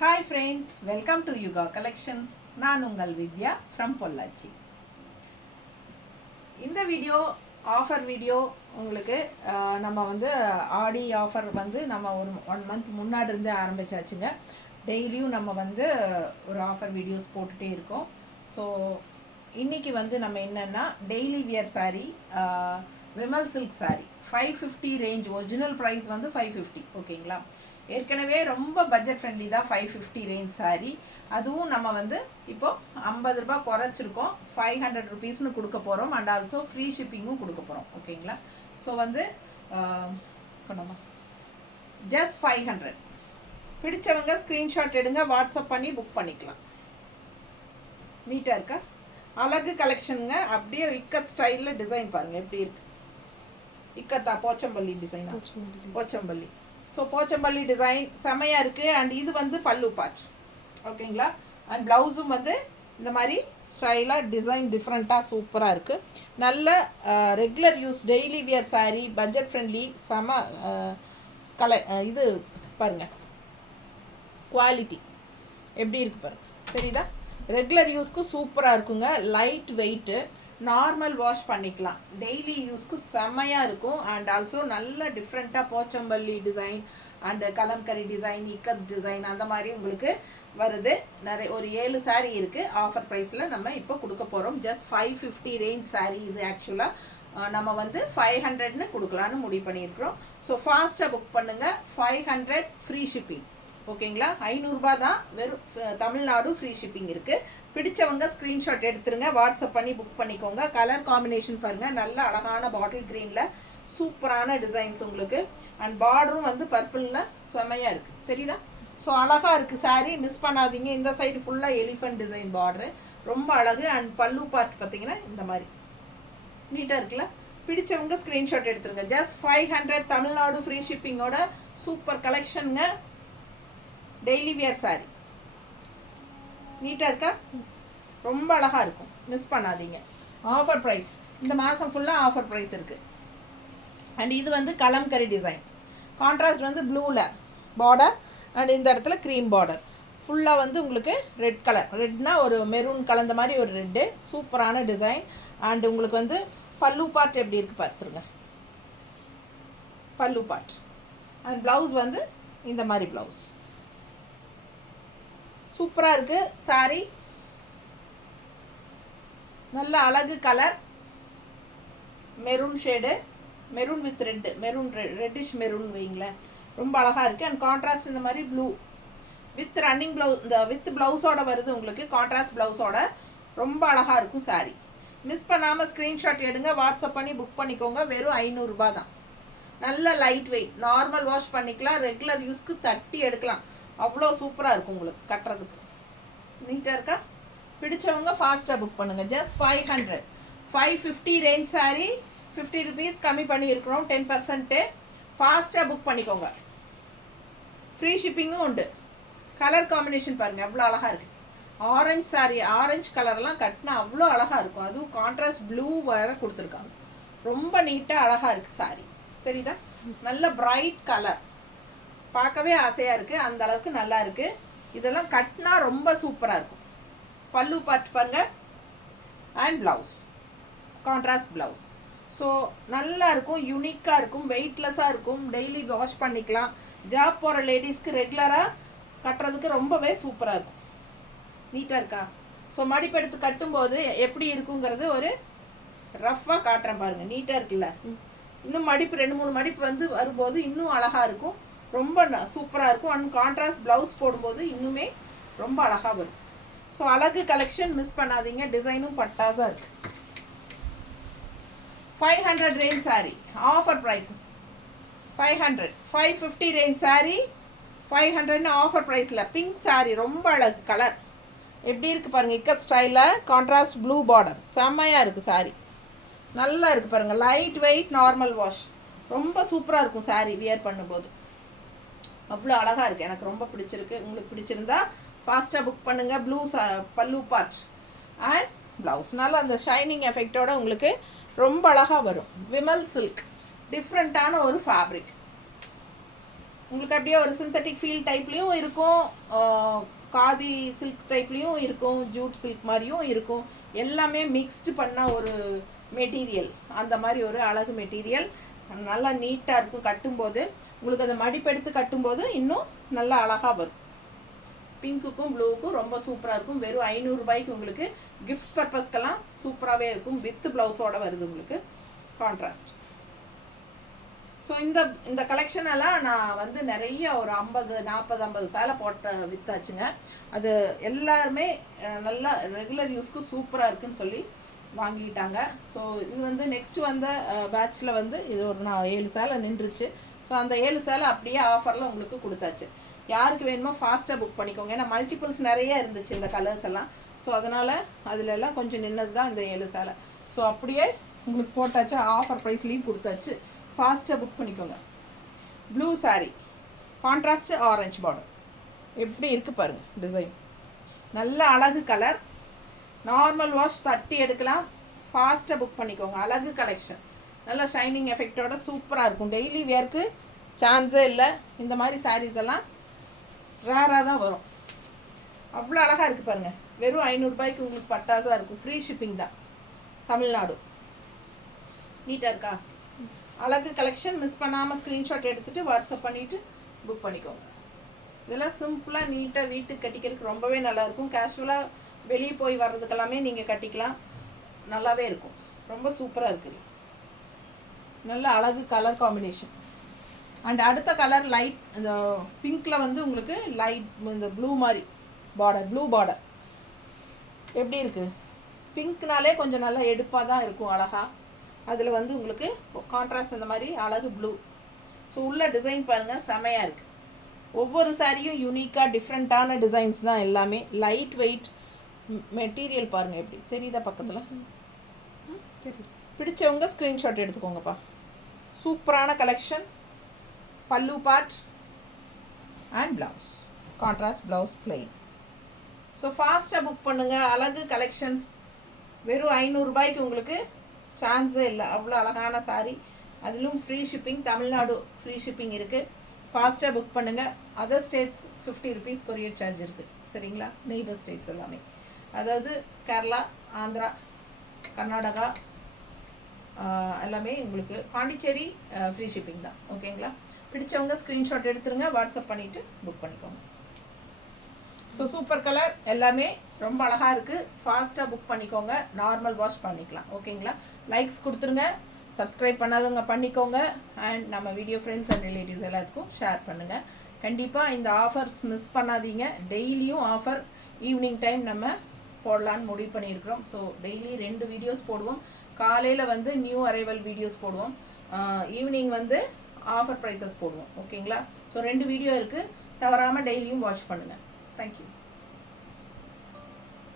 Hi friends, welcome to Yuga Collections. நான் உங்கள் வித்யா from Pollachi. இந்த வீடியோ ஆஃபர் வீடியோ உங்களுக்கு நம்ம வந்து ஆடி ஆஃபர் வந்து நம்ம ஒரு 1 month முன்னாடி இருந்து ஆரம்பிச்சாச்சுங்க. டெய்லியும் நம்ம வந்து ஒரு ஆஃபர் வீடியோஸ் போட்டுட்டே இருக்கோம். ஸோ இன்றைக்கி வந்து நம்ம என்னென்னா daily wear saree Vimal silk saree 550 ரேஞ்ச். ஒரிஜினல் ப்ரைஸ் வந்து 550 ஓகேங்களா. ஏற்கனவே ரொம்ப பட்ஜெட் ஃப்ரெண்ட்லி தான் 550 ரேஞ்ச் saree. அதுவும் நம்ம வந்து இப்போது 50 ரூபாய் குறைச்சிருக்கோம், 500 ருபீஸ்னு கொடுக்க போகிறோம். அண்ட் ஆல்சோ ஃப்ரீ ஷிப்பிங்கும் கொடுக்க போகிறோம் ஓகேங்களா. ஸோ வந்து ஜஸ்ட் 500. பிடிச்சவங்க ஸ்க்ரீன்ஷாட் எடுங்க, வாட்ஸ்அப் பண்ணி புக் பண்ணிக்கலாம். நீட்டாக இருக்கா, அழகு கலெக்ஷனுங்க. அப்படியே இக்கத் ஸ்டைலில் டிசைன் பாருங்கள் எப்படி இருக்கு. இக்கத்தா போச்சம்பள்ளி டிசைனா, போச்சம்பள்ளி. ஸோ போச்சம்பள்ளி டிசைன் செமையாக இருக்குது. அண்ட் இது வந்து பல்லு பார்ட் ஓகேங்களா. அண்ட் ப்ளவுஸும் வந்து இந்த மாதிரி ஸ்டைலாக டிசைன் டிஃப்ரெண்ட்டாக சூப்பராக இருக்குது. நல்ல regular use daily wear saree, budget friendly, செம இது பாருங்கள் குவாலிட்டி எப்படி இருக்குது பாருங்கள், தெரியுதா. ரெகுலர் யூஸ்க்கு சூப்பராக இருக்குங்க. லைட் வெயிட்டு, நார்மல் வாஷ் பண்ணிக்கலாம், டெய்லி யூஸ்க்கு செம்மையாக இருக்கும். அண்ட் ஆல்சோ நல்ல டிஃப்ரெண்ட்டாக Pochampalli design and kalamkari design, ikat design அந்த மாதிரி உங்களுக்கு வருது. நிறைய ஒரு 7 saree இருக்குது. ஆஃபர் ப்ரைஸில் நம்ம இப்போ கொடுக்க போகிறோம். Just 550 range saree. இது ஆக்சுவலாக நம்ம வந்து 500ன்னு கொடுக்கலான்னு முடிவு பண்ணியிருக்கிறோம். ஸோ ஃபாஸ்ட்டாக புக் பண்ணுங்கள். 500 ஃப்ரீ ஷிப்பிங் ஓகேங்களா. 500 ரூபாய் தான், வெறும் தமிழ்நாடு ஃப்ரீ ஷிப்பிங் இருக்குது. பிடிச்சவங்க ஸ்க்ரீன்ஷாட் எடுத்துருங்க, வாட்ஸ்அப் பண்ணி புக் பண்ணிக்கோங்க. கலர் காம்பினேஷன் பாருங்கள், நல்ல அழகான பாட்டில் க்ரீனில் சூப்பரான டிசைன்ஸ் உங்களுக்கு. அண்ட் பார்டரும் வந்து பர்பிளில் செமையாக இருக்குது, தெரியுதா. ஸோ அழகாக இருக்குது saree, மிஸ் பண்ணாதீங்க. இந்த சைடு ஃபுல்லாக எலிஃபண்ட் டிசைன் பார்டரு ரொம்ப அழகு. அண்ட் பல்லு பார்ட் பார்த்தீங்கன்னா இந்த மாதிரி நீட்டாக இருக்குல்ல. பிடிச்சவங்க ஸ்க்ரீன்ஷாட் எடுத்துருங்க. ஜஸ்ட் 500 தமிழ்நாடு ஃப்ரீ ஷிப்பிங்கோட சூப்பர் கலெக்ஷனுங்க. டெய்லி வியர் saree நீட்டாக இருக்கா, ரொம்ப அழகாக இருக்கும், மிஸ் பண்ணாதீங்க. ஆஃபர் ப்ரைஸ், இந்த மாதம் ஃபுல்லாக ஆஃபர் ப்ரைஸ் இருக்குது. அண்ட் இது வந்து கலம்கரி டிசைன், கான்ட்ராஸ்ட் வந்து ப்ளூவில் பார்டர் அண்ட் இந்த இடத்துல க்ரீம் பார்டர். ஃபுல்லாக வந்து உங்களுக்கு ரெட் கலர், ரெட்னா ஒரு மெரூன் கலந்த மாதிரி ஒரு ரெட்டு, சூப்பரான டிசைன். அண்ட் உங்களுக்கு வந்து பல்லு பார்ட் எப்படி இருக்குது பார்த்துருங்க, பல்லு பார்ட். அண்ட் ப்ளவுஸ் வந்து இந்த மாதிரி ப்ளவுஸ் சூப்பராக இருக்குது saree. நல்ல அழகு colour, maroon shade, maroon with red, maroon reddish maroon வைங்களேன், ரொம்ப அழகாக இருக்குது. அண்ட் கான்ட்ராஸ்ட் இந்த மாதிரி ப்ளூ வித் ரன்னிங் ப்ளவுஸ், இந்த வித் ப்ளவுஸோட வருது உங்களுக்கு, கான்ட்ராஸ்ட் ப்ளவுஸோட ரொம்ப அழகாக இருக்கும் saree. மிஸ் பண்ணாமல் ஸ்க்ரீன்ஷாட் எடுங்க, வாட்ஸ்அப் பண்ணி புக் பண்ணிக்கோங்க. வெறும் 500 ரூபாய் தான். நல்ல லைட் வெயிட், நார்மல் வாஷ் பண்ணிக்கலாம், ரெகுலர் யூஸ்க்கு தட்டி எடுக்கலாம். அவ்வளோ சூப்பராக இருக்கும் உங்களுக்கு கட்டுறதுக்கு. நீட்டாக இருக்கா. பிடிச்சவங்க ஃபாஸ்ட்டாக புக் பண்ணுங்கள். ஜஸ்ட் 500 550 ரேஞ்ச் saree, 50 ருபீஸ் கம்மி பண்ணியிருக்கிறோம், 10%. ஃபாஸ்ட்டாக புக் பண்ணிக்கோங்க. ஃப்ரீ ஷிப்பிங்கும் உண்டு. கலர் காம்பினேஷன் பாருங்கள் எவ்வளோ அழகாக இருக்குது. ஆரஞ்சு saree, ஆரஞ்சு கலர்லாம் கட்டினா அவ்வளோ அழகாக இருக்கும். அதுவும் கான்ட்ராஸ்ட் ப்ளூ வேறு கொடுத்துருக்காங்க, ரொம்ப நீட்டாக அழகாக இருக்குது saree, தெரியுதா. நல்ல பிரைட் கலர், பார்க்கவே ஆசையாக இருக்குது, அந்த அளவுக்கு நல்லா இருக்குது. இதெல்லாம் கட்டினா ரொம்ப சூப்பராக இருக்கும். பல்லு பார்ட் பாருங்கள் and blouse, contrast blouse. So நல்லா இருக்கும், யூனிக்காக இருக்கும், வெயிட்லெஸ்ஸாக இருக்கும், டெய்லி வாஷ் பண்ணிக்கலாம். ஜாப் போகிற லேடிஸ்க்கு ரெகுலராக கட்டுறதுக்கு ரொம்பவே சூப்பராக இருக்கும். நீட்டாக இருக்கா. ஸோ மடிப்பெடுத்து கட்டும்போது எப்படி இருக்குங்கிறது ஒரு ரஃப்பாக காட்டுறேன் பாருங்கள், நீட்டாக இருக்குல்ல. இன்னும் மடிப்பு 2-3 மடிப்பு வந்து வரும்போது இன்னும் அழகாக இருக்கும், ரொம்ப சூப்பராக இருக்கும். அண்ட் கான்ட்ராஸ்ட் ப்ளவுஸ் போடும்போது இன்னுமே ரொம்ப அழகாக வரும். ஸோ அழகு கலெக்ஷன், மிஸ் பண்ணாதீங்க. டிசைனும் பட்டாசாக இருக்குது. 500 range saree, offer price 500. 550 range saree 500ன்னு ஆஃபர் ப்ரைஸில். பிங்க் saree ரொம்ப அழகு கலர், எப்படி இருக்குது பாருங்கள், இக்க ஸ்டைலில் கான்ட்ராஸ்ட் ப்ளூ பார்டர், செம்மையாக இருக்குது saree. நல்லா இருக்குது பாருங்கள், லைட் வெயிட், நார்மல் வாஷ், ரொம்ப சூப்பராக இருக்கும் saree வியர் பண்ணும்போது. அவ்வளோ அழகாக இருக்குது, எனக்கு ரொம்ப பிடிச்சிருக்கு. உங்களுக்கு பிடிச்சிருந்தா ஃபாஸ்ட்டாக புக் பண்ணுங்கள். ப்ளூ பல்லு பார்ட் அண்ட் ப்ளவுஸ் நல்லா அந்த ஷைனிங் எஃபெக்டோட உங்களுக்கு ரொம்ப அழகாக வரும். விமல் சில்க், டிஃப்ரெண்ட்டான ஒரு ஃபேப்ரிக். உங்களுக்கு அப்படியே ஒரு சிந்தட்டிக் ஃபீல் டைப்லேயும் இருக்கும், காதி சில்க் டைப்லேயும் இருக்கும், ஜூட் சில்க் மாதிரியும் இருக்கும். எல்லாமே மிக்ஸ்டு பண்ண ஒரு மெட்டீரியல். அந்த மாதிரி ஒரு அழகு மெட்டீரியல். நல்லா நீட்டாக இருக்கும். கட்டும்போது உங்களுக்கு அந்த மடிப்பெடுத்து கட்டும்போது இன்னும் நல்லா அழகாக வரும். பிங்க்குக்கும் ப்ளூவுக்கும் ரொம்ப சூப்பராக இருக்கும். வெறும் 500 ரூபாய்க்கு உங்களுக்கு கிஃப்ட் பர்பஸ்க்கெல்லாம் சூப்பராகவே இருக்கும். வித் ப்ளவுஸோடு வருது உங்களுக்கு கான்ட்ராஸ்ட். ஸோ இந்த கலெக்ஷன் எல்லாம் நான் வந்து நிறைய ஒரு 50 சேலை போட்ட வித்தாச்சுங்க. அது எல்லாருமே நல்லா ரெகுலர் யூஸ்க்கு சூப்பராக இருக்குன்னு சொல்லி வாங்கிட்டாங்க. ஸோ இது வந்து நெக்ஸ்ட் வந்த பேட்சில் வந்து இது ஒரு 7 சேலை நின்றுச்சு. ஸோ அந்த 7 சேலை அப்படியே ஆஃபரில் உங்களுக்கு கொடுத்தாச்சு. யாருக்கு வேணுமோ ஃபாஸ்ட்டாக புக் பண்ணிக்கோங்க. ஏன்னா மல்டிபிள்ஸ் நிறைய இருந்துச்சு இந்த கலர்ஸ் எல்லாம். ஸோ அதனால் அதில் எல்லாம் கொஞ்சம் நின்னது தான் இந்த 7 சேலை. ஸோ அப்படியே உங்களுக்கு போட்டாச்சு, ஆஃபர் ப்ரைஸ்லேயும் கொடுத்தாச்சு. ஃபாஸ்ட்டாக புக் பண்ணிக்கோங்க. Blue sari, contrast orange border, எப்படி இருக்குது பாருங்கள் டிசைன். நல்ல அழகு கலர். நார்மல் வாஷ் தட்டி எடுக்கலாம். ஃபாஸ்ட்டாக புக் பண்ணிக்கோங்க. அழகு கலெக்ஷன், நல்ல ஷைனிங் எஃபெக்டோட சூப்பராக இருக்கும். டெய்லி வேர்க்கு சான்ஸே இல்லை. இந்த மாதிரி சாரீஸ் எல்லாம் ரேராக தான் வரும். அவ்வளோ அழகாக இருக்குது பாருங்கள். வெறும் 500 ரூபாய்க்கு உங்களுக்கு பட்டாசாக இருக்கும். ஃப்ரீ ஷிப்பிங் தான், தமிழ்நாடு. நீட்டாக இருக்கா? அழகு கலெக்ஷன். மிஸ் பண்ணாமல் ஸ்க்ரீன்ஷாட் எடுத்துகிட்டு வாட்ஸ்அப் பண்ணிவிட்டு புக் பண்ணிக்கோங்க. இதெல்லாம் சிம்பிளாக நீட்டாக வீட்டுக்கு கட்டிக்கிறதுக்கு ரொம்பவே நல்லாயிருக்கும். கேஷுவலாக வெளியே போய் வர்றதுக்கெல்லாமே நீங்கள் கட்டிக்கலாம். நல்லாவே இருக்கும். ரொம்ப சூப்பராக இருக்குது. நல்ல அழகு கலர் காம்பினேஷன். அண்ட் அடுத்த கலர் லைட், இந்த பிங்க்கில் வந்து உங்களுக்கு லைட் இந்த ப்ளூ மாதிரி பார்டர், ப்ளூ பார்டர் எப்படி இருக்குது? பிங்க்னாலே கொஞ்சம் நல்லா எடுப்பாக தான் இருக்கும் அழகாக. அதில் வந்து உங்களுக்கு கான்ட்ராஸ்ட் இந்த மாதிரி அழகு ப்ளூ. ஸோ உள்ள டிசைன் பாருங்கள், செமையாக இருக்குது. ஒவ்வொரு சாரியும் யூனிக்காக டிஃப்ரெண்ட்டான டிசைன்ஸ் தான் எல்லாமே. லைட் வெயிட் மெட்டீரியல் பாருங்கள், எப்படி தெரியுதா பக்கத்தில்? தெரியுது. பிடிச்சவங்க ஸ்க்ரீன்ஷாட் எடுத்துக்கோங்கப்பா. சூப்பரான கலெக்ஷன். பல்லு part and blouse, contrast blouse plain. So ஃபாஸ்ட்டாக புக் பண்ணுங்கள். அழகு கலெக்ஷன்ஸ். வெறும் 500 ரூபாய்க்கு உங்களுக்கு சான்ஸே இல்லை. அவ்வளோ அழகான சாரீ. அதிலும் free shipping, Tamil Nadu free shipping இருக்குது. ஃபாஸ்ட்டாக புக் பண்ணுங்கள். Other states 50 rupees courier charge இருக்குது. சரிங்களா? நெய்பர் ஸ்டேட்ஸ் எல்லாமே, அதாவது கேரளா, ஆந்திரா, கர்நாடகா எல்லாமே உங்களுக்கு. பாண்டிச்சேரி ஃப்ரீ ஷிப்பிங் தான். ஓகேங்களா? பிடிச்சவங்க ஸ்க்ரீன்ஷாட் எடுத்துருங்க, வாட்ஸ்அப் பண்ணிவிட்டு புக் பண்ணிக்கோங்க. ஸோ சூப்பர் கலர் எல்லாமே ரொம்ப அழகாக இருக்குது. ஃபாஸ்ட்டாக புக் பண்ணிக்கோங்க. நார்மல் வாஷ் பண்ணிக்கலாம். ஓகேங்களா? லைக்ஸ் கொடுத்துருங்க. சப்ஸ்கிரைப் பண்ணாதவங்க பண்ணிக்கோங்க. அண்ட் நம்ம வீடியோ ஃப்ரெண்ட்ஸ் அண்ட் ரிலேட்டிவ்ஸ் எல்லாத்துக்கும் ஷேர் பண்ணுங்கள். கண்டிப்பாக இந்த ஆஃபர்ஸ் மிஸ் பண்ணாதீங்க. டெய்லியும் ஆஃபர் ஈவினிங் டைம் நம்ம போடலான்னு முடிவு பண்ணியிருக்கிறோம். ஸோ டெய்லி 2 வீடியோஸ் போடுவோம். காலையில் வந்து நியூ அரைவல் வீடியோஸ் போடுவோம். ஈவினிங் வந்து ஆஃபர் ப்ரைஸஸ் போடுவோம். ஓகேங்களா? ஸோ 2 வீடியோ இருக்குது. தவறாமல் டெய்லியும் வாட்ச் பண்ணுங்கள். தேங்க்யூ.